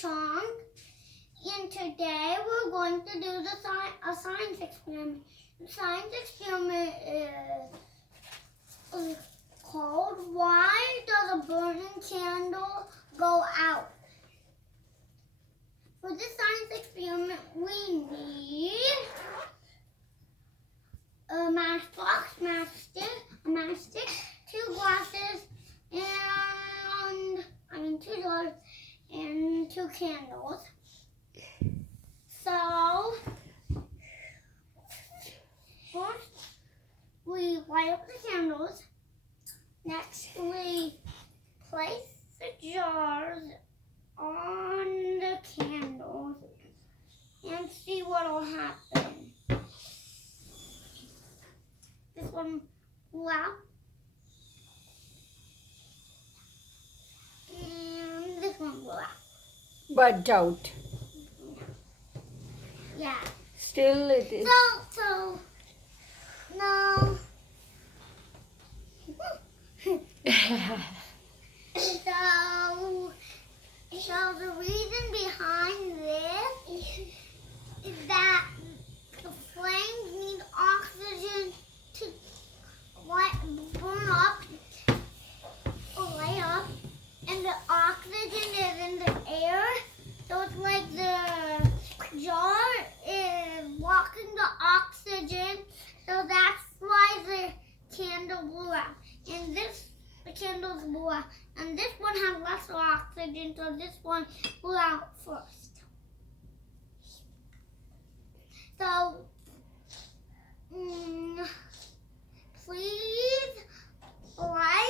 song, and today we're going to do a science experiment. The science experiment is called "Why Does a Burning Candle Go Out?" For this science experiment, we need a matchbox, matchstick, 2 glasses, and 2 jars, and 2 candles. So first we light up the candles. Next we place the jars on the candles and see what will happen. This one blew out. And this one blew out. Burnt out. Yeah. Still it is. So no. So the reason behind this is that the flames need oxygen to burn up or light up, and the oxygen is in the air, so it's like the jar is blocking the oxygen, so that's why the candle blew out. And the candles blew out. And this one has less oxygen, so this one blew out first. So, please like,